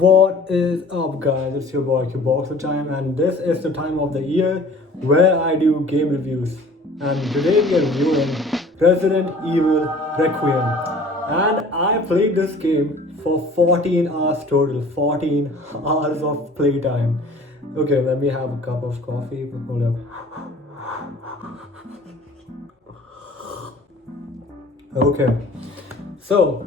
What is up, guys? It's your boy cuboxotimee, and this is the time of the year where I do game reviews. And today we are reviewing Resident Evil Requiem. And I played this game for 14 hours total, 14 hours of playtime. Okay, let me have a cup of coffee. Hold up. Okay, so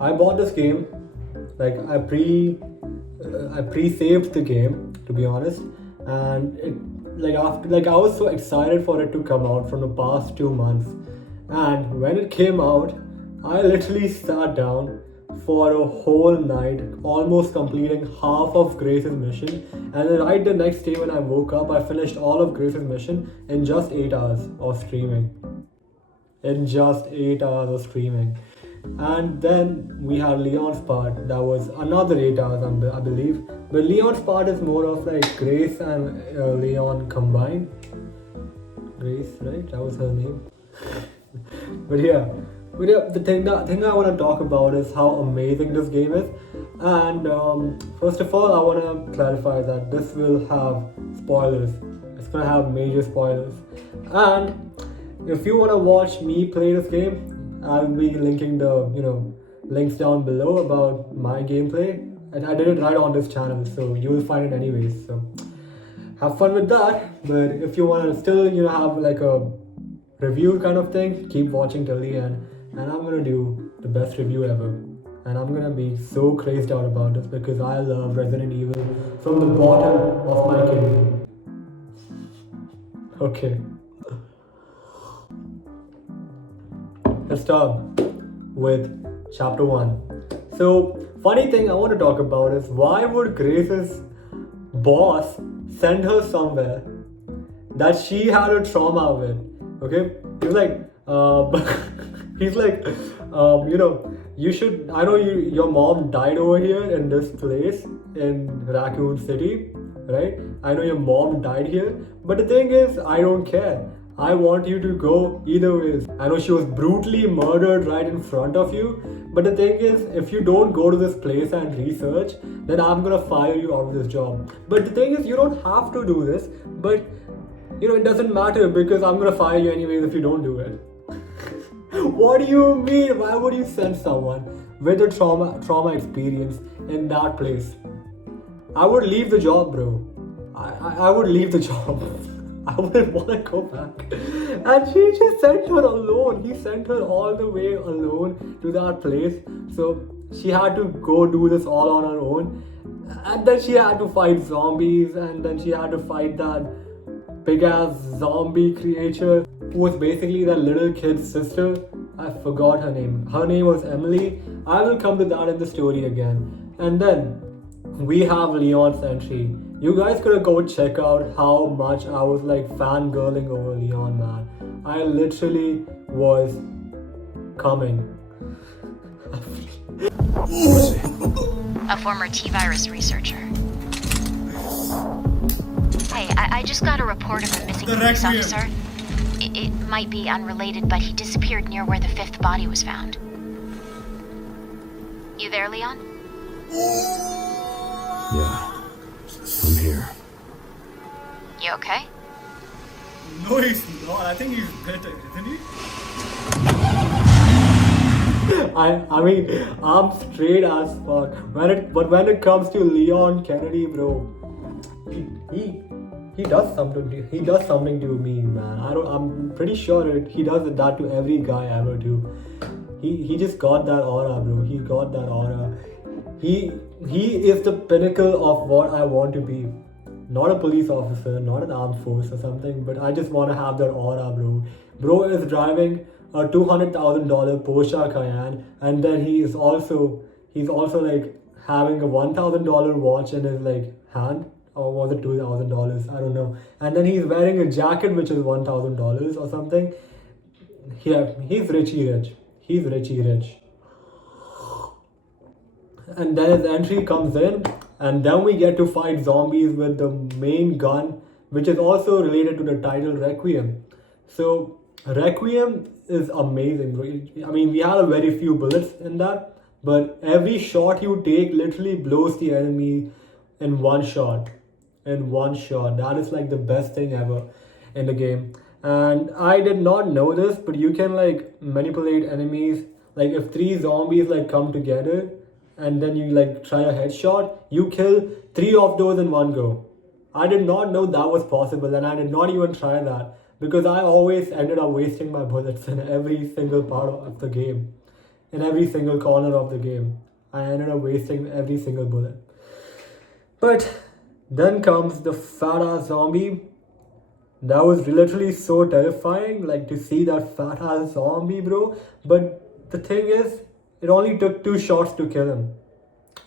I bought this game. Like I pre-saved the game, to be honest, and I was so excited for it to come out from the past 2 months, and when it came out, I literally sat down for a whole night, almost completing half of Grace's mission, and then right the next day when I woke up, I finished all of Grace's mission in just 8 hours of streaming. In just 8 hours of streaming. And then we had Leon's part, that was another 8 hours, I believe. But Leon's part is more of like Grace and Leon combined. Grace, right? That was her name. but yeah, the thing I want to talk about is how amazing this game is. And first of all, I want to clarify that this will have spoilers. It's gonna have major spoilers. And if you want to watch me play this game, I'll be linking the links down below about my gameplay, and I did it right on this channel, so you will find it anyways. So have fun with that. But if you want to still have like a review kind of thing, keep watching till the end, and I'm gonna do the best review ever. And I'm gonna be so crazed out about this because I love Resident Evil from the bottom of my kidney. Okay. Let's start with chapter 1. So, funny thing I want to talk about is why would Grace's boss send her somewhere that she had a trauma with? Okay, he's like, you should. I know your mom died over here in this place in Raccoon City, right? I know your mom died here, but the thing is, I don't care. I want you to go either ways. I know she was brutally murdered right in front of you, but the thing is, if you don't go to this place and research, then I'm gonna fire you out of this job. But the thing is, you don't have to do this, but it doesn't matter because I'm gonna fire you anyways if you don't do it. What do you mean? Why would you send someone with a trauma experience in that place? I would leave the job, bro. I would leave the job. I wouldn't want to go back. And she just sent her alone. He sent her all the way alone to that place. So she had to go do this all on her own. And then she had to fight zombies. And then she had to fight that big ass zombie creature who was basically that little kid's sister. I forgot her name. Her name was Emily. I will come to that in the story again. And then we have Leon's entry. You guys could go check out how much I was like fangirling over Leon, man. I literally was coming. A former T-virus researcher. Hey, I just got a report of a missing police officer. It might be unrelated, but he disappeared near where the 5th body was found. You there, Leon? Yeah. I'm here. You okay? No, he's not. I think he's better, isn't he? I mean, I'm straight as fuck. But when it comes to Leon Kennedy, bro, he does something. He does something to me, man. I'm pretty sure he does that to every guy ever too. He just got that aura, bro. He got that aura. He is the pinnacle of what I want to be. Not a police officer, not an armed force or something, but I just want to have that aura, bro. Bro is driving a $200,000 Porsche Cayenne, and then he's also like having a $1,000 watch in his like hand, or was it $2,000? I don't know. And then he's wearing a jacket which is $1,000 or something. Yeah, he's richy rich. He's richy rich. And then his entry comes in, and then we get to fight zombies with the main gun, which is also related to the title Requiem. So Requiem is amazing, bro. I mean, we had a very few bullets in that, but every shot you take literally blows the enemy in one shot. In one shot. That is like the best thing ever in the game. And I did not know this, but you can like manipulate enemies. Like if three zombies like come together and then you like try a headshot, you kill three of those in one go. I did not know that was possible, and I did not even try that because I always ended up wasting my bullets in every single part of the game, in every single corner of the game. I ended up wasting every single bullet. But then comes the fat ass zombie. That was literally so terrifying, like to see that fat ass zombie, bro. But the thing is, it only took 2 shots to kill him.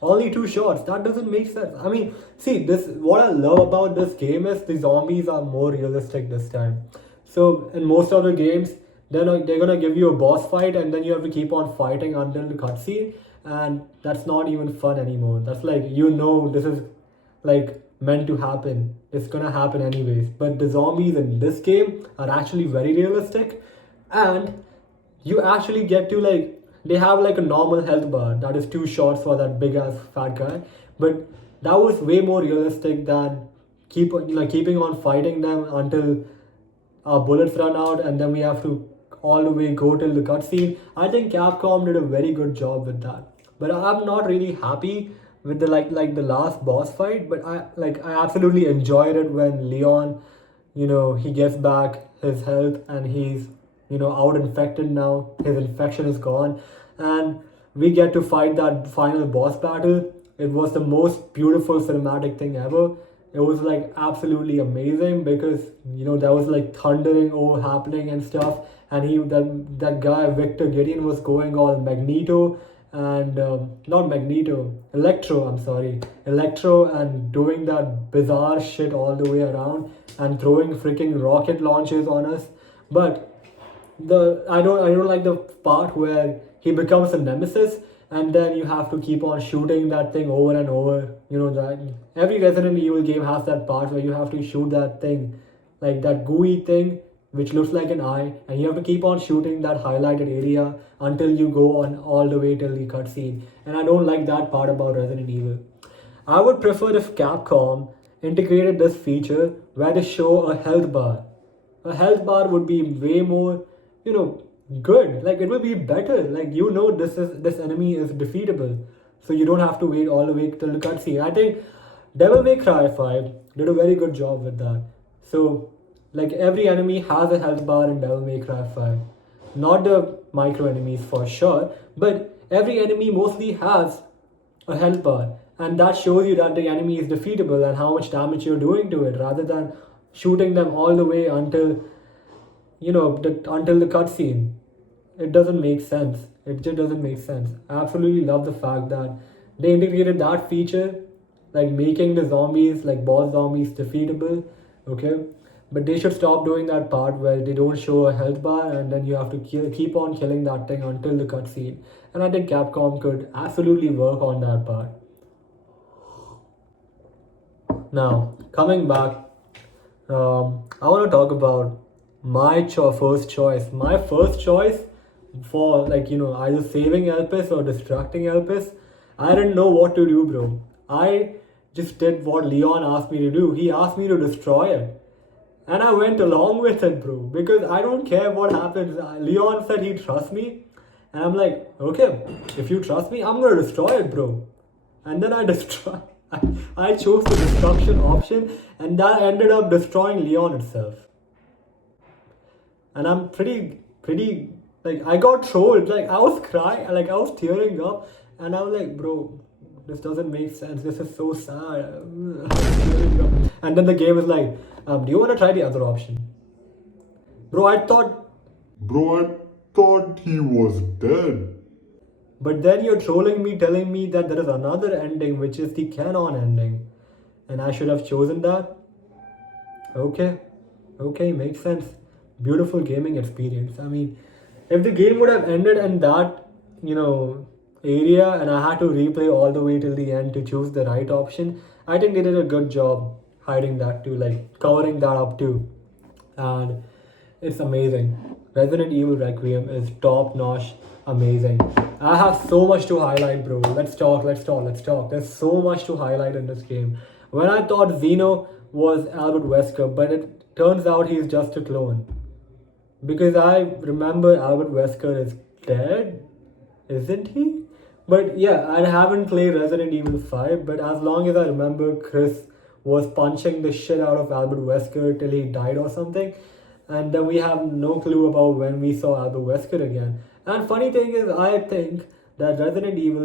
Only 2 shots. That doesn't make sense. I mean, see, this what I love about this game is the zombies are more realistic this time. So in most other games, they're gonna give you a boss fight and then you have to keep on fighting until the cutscene, and that's not even fun anymore. That's like this is like meant to happen. It's gonna happen anyways. But the zombies in this game are actually very realistic, and you actually get to like they have like a normal health bar that is 2 shots for that big ass fat guy, but that was way more realistic than keeping on fighting them until our bullets run out and then we have to all the way go till the cutscene. I think Capcom did a very good job with that, but I'm not really happy with the like the last boss fight. But I absolutely enjoyed it when Leon, he gets back his health and he's out infected now. His infection is gone, and we get to fight that final boss battle. It was the most beautiful cinematic thing ever. It was like absolutely amazing because there was like thundering over happening and stuff, and that guy Victor Gideon was going all Magneto and not Magneto, Electro. I'm sorry, Electro, and doing that bizarre shit all the way around and throwing freaking rocket launches on us. But I don't like the part where he becomes a nemesis and then you have to keep on shooting that thing over and over. That every Resident Evil game has that part where you have to shoot that thing, like that gooey thing which looks like an eye, and you have to keep on shooting that highlighted area until you go on all the way till the cutscene. And I don't like that part about Resident Evil. I would prefer if Capcom integrated this feature where they show a health bar. A health bar would be way more, good. Like it will be better. Like this enemy is defeatable, so you don't have to wait all the way till the cutscene. I think Devil May Cry 5 did a very good job with that. So like every enemy has a health bar in Devil May Cry 5. Not the micro enemies for sure, but every enemy mostly has a health bar, and that shows you that the enemy is defeatable and how much damage you're doing to it, rather than shooting them all the way until until the cutscene. It doesn't make sense. It just doesn't make sense. I absolutely love the fact that they integrated that feature, like making the zombies, like boss zombies, defeatable. Okay, but they should stop doing that part where they don't show a health bar and then you have to keep on killing that thing until the cutscene. And I think Capcom could absolutely work on that part. Now, coming back, I want to talk about my first choice. My first choice for either saving Elpis or distracting Elpis. I didn't know what to do, bro. I just did what Leon asked me to do. He asked me to destroy it. And I went along with it, bro, because I don't care what happens. Leon said he trusts me. And I'm like, okay, if you trust me, I'm going to destroy it, bro. And then I destroy. I chose the destruction option, and that ended up destroying Leon itself. And I'm pretty, like, I got trolled. Like, I was crying, like, I was tearing up. And I was like, bro, this doesn't make sense. This is so sad. And then the game was like, do you want to try the other option? Bro, I thought he was dead. But then you're trolling me, telling me that there is another ending, which is the canon ending. And I should have chosen that? Okay, makes sense. Beautiful gaming experience. I mean, if the game would have ended in that, area and I had to replay all the way till the end to choose the right option, I think they did a good job hiding that too, like covering that up too. And it's amazing. Resident Evil Requiem is top notch. amazing. I have so much to highlight, bro. Let's talk. There's so much to highlight in this game. When I thought Zeno was Albert Wesker, but it turns out he's just a clone. Because I remember Albert Wesker is dead, isn't he? But yeah, I haven't played Resident Evil 5, but as long as I remember, Chris was punching the shit out of Albert Wesker till he died or something. And then we have no clue about when we saw Albert Wesker again. And funny thing is, I think that Resident Evil,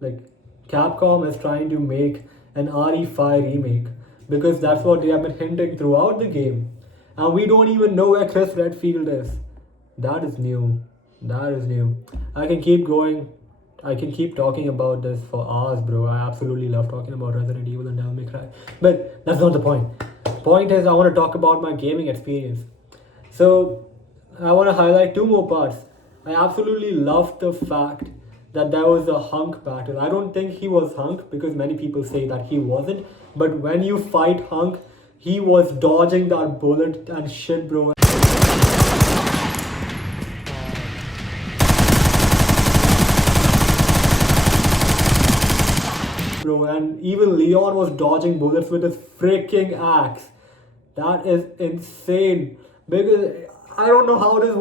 like Capcom is trying to make an RE5 remake because that's what they have been hinting throughout the game. And we don't even know where Chris Redfield is. That is new. That is new. I can keep going. I can keep talking about this for hours, bro. I absolutely love talking about Resident Evil and Devil May Cry. But that's not the point. Point is, I want to talk about my gaming experience. So, I want to highlight two more parts. I absolutely loved the fact that there was a Hunk battle. I don't think he was Hunk because many people say that he wasn't. But when you fight Hunk, he was dodging that bullet and shit, bro. Bro, and even Leon was dodging bullets with his freaking axe. That is insane. Because I don't know how does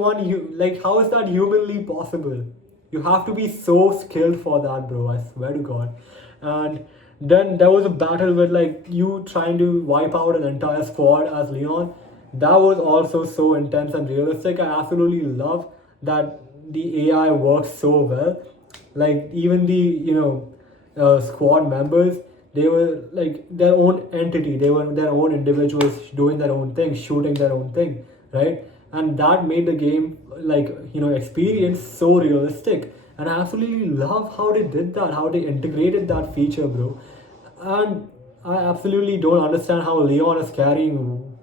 how is that humanly possible? You have to be so skilled for that, bro. I swear to God. And then there was a battle with like you trying to wipe out an entire squad as Leon. That was also so intense and realistic. I absolutely love that the AI works so well. Like even the squad members, they were like their own entity. They were their own individuals doing their own thing, shooting their own thing, right? And that made the game experience so realistic. And I absolutely love how they did that, how they integrated that feature, bro. And I absolutely don't understand how Leon is carrying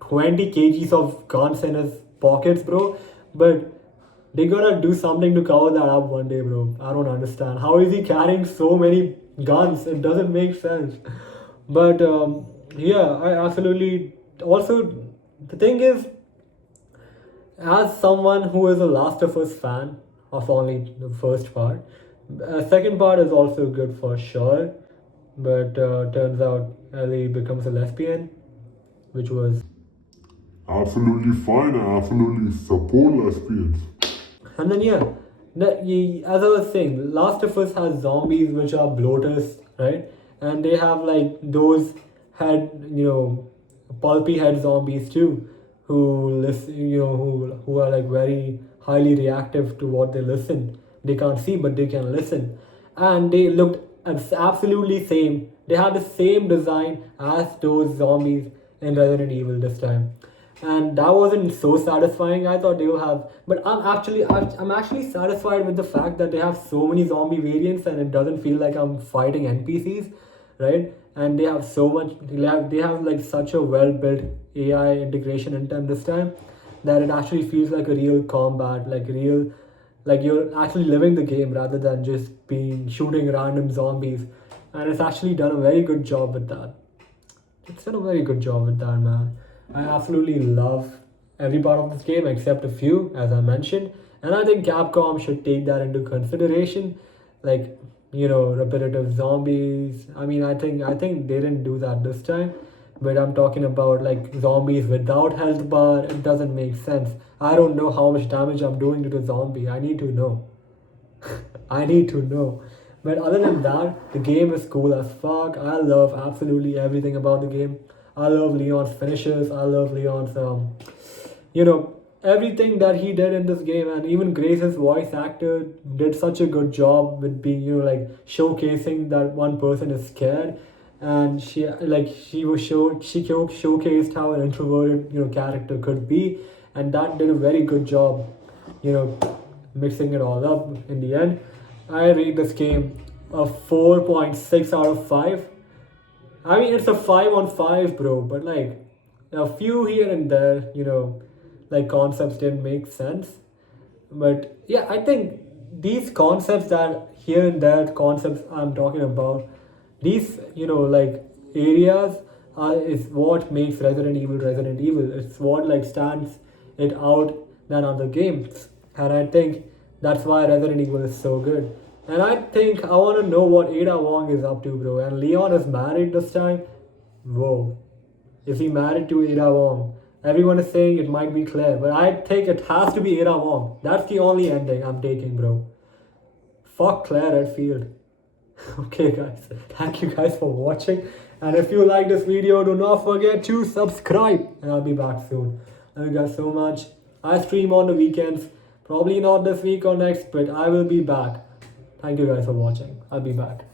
20 kgs of guns in his pockets, bro. But they gotta do something to cover that up one day, bro. I don't understand. How is he carrying so many guns? It doesn't make sense. But yeah, I absolutely. Also, the thing is, as someone who is a Last of Us fan of only the first part, second part is also good for sure. But turns out Ellie becomes a lesbian, which was Absolutely fine. I absolutely support lesbians. And then yeah, as I was saying, Last of Us has zombies which are bloaters, right? And they have like those pulpy head zombies too, who listen, who are like very highly reactive to what they listen. They can't see, but they can listen, and they looked absolutely same. They had the same design as those zombies in Resident Evil this time, and that wasn't so satisfying. I thought they will have, but I'm actually satisfied with the fact that they have so many zombie variants, and it doesn't feel like I'm fighting NPCs, right? And they have so much. They have like such a well built AI integration in them this time that it actually feels like a real combat, like you're actually living the game rather than just being shooting random zombies. And it's actually done a very good job with that. It's done a very good job with that, man. I absolutely love every part of this game except a few, as I mentioned. And I think Capcom should take that into consideration. Like, repetitive zombies. I mean, I think they didn't do that this time. But I'm talking about like zombies without health bar. It doesn't make sense. I don't know how much damage I'm doing to the zombie. I need to know. I need to know. But other than that, the game is cool as fuck. I love absolutely everything about the game. I love Leon's finishes. I love Leon's, everything that he did in this game. And even Grace's voice actor did such a good job with being, showcasing that one person is scared. And she showcased how an introverted, character could be. And that did a very good job, mixing it all up in the end. I rate this game a 4.6 out of 5. I mean, it's a 5 on 5, bro, but like a few here and there, like concepts didn't make sense. But yeah, I think these concepts that here and there concepts I'm talking about, these, areas is what makes Resident Evil Resident Evil. It's what like stands it out than other games. And I think that's why Resident Evil is so good. And I think I want to know what Ada Wong is up to, bro. And Leon is married this time. Whoa. Is he married to Ada Wong? Everyone is saying it might be Claire, but I think it has to be Ada Wong. That's the only ending I'm taking, bro. Fuck Claire Redfield. Okay, guys. Thank you guys for watching. And if you like this video, do not forget to subscribe. And I'll be back soon. Thank you guys so much. I stream on the weekends. Probably not this week or next, but I will be back. Thank you guys for watching. I'll be back.